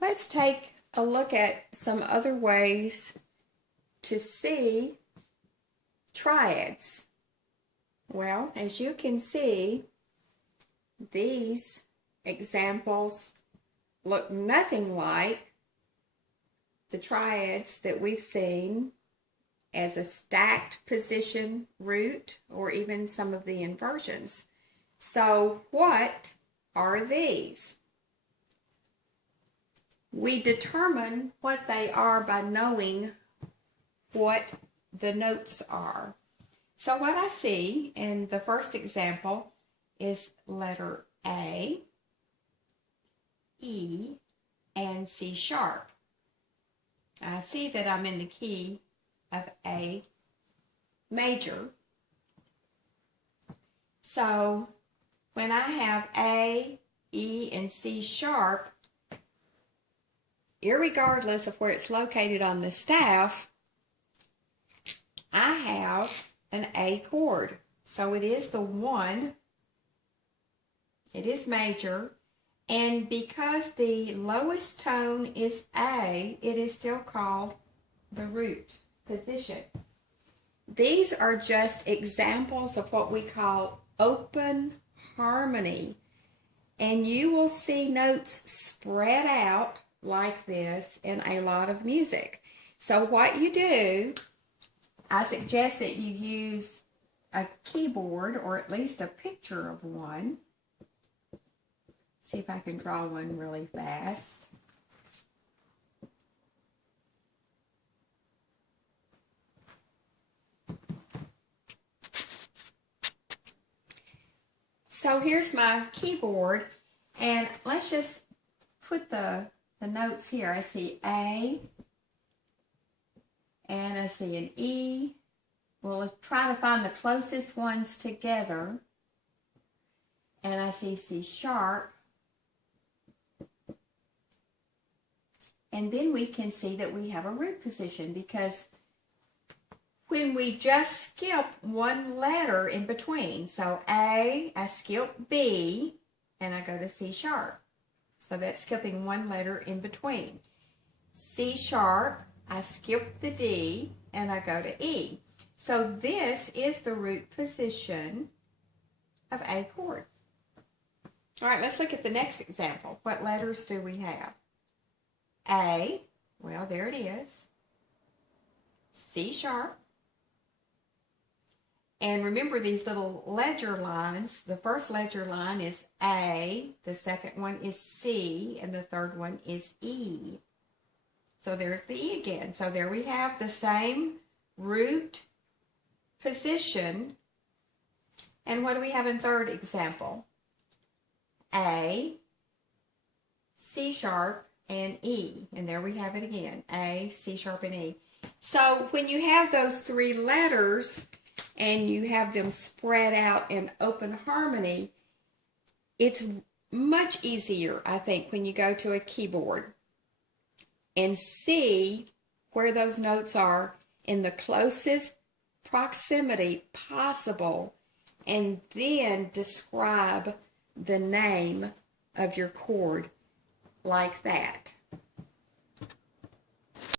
Let's take a look at some other ways to see triads. Well, as you can see, these examples look nothing like the triads that we've seen as a stacked position root or even some of the inversions. So what are these? We determine what they are by knowing what the notes are. So what I see in the first example is letter A, E, and C sharp. I see that I'm in the key of A major. So when I have A, E, and C sharp, irregardless of where it's located on the staff, I have an A chord. So it is the 1. It is major. And because the lowest tone is A, it is still called the root position. These are just examples of what we call open harmony. And you will see notes spread out like this in a lot of music. So what you do, I suggest that you use a keyboard or at least a picture of one. See if I can draw one really fast. So here's my keyboard, and let's just put the notes here. I see A, and I see an E. We'll try to find the closest ones together. And I see C sharp. And then we can see that we have a root position, because when we just skip one letter in between, so A, I skip B, and I go to C sharp. So that's skipping one letter in between. C sharp, I skip the D, and I go to E. So this is the root position of A chord. All right, let's look at the next example. What letters do we have? A, well, there it is. C sharp. And remember these little ledger lines. The first ledger line is A, the second one is C, and the third one is E. So there's the E again. So there we have the same root position. And what do we have in third example? A, C sharp, and E. And there we have it again. A, C sharp, and E. So when you have those three letters and you have them spread out in open harmony, it's much easier, I think, when you go to a keyboard and see where those notes are in the closest proximity possible, and then describe the name of your chord like that.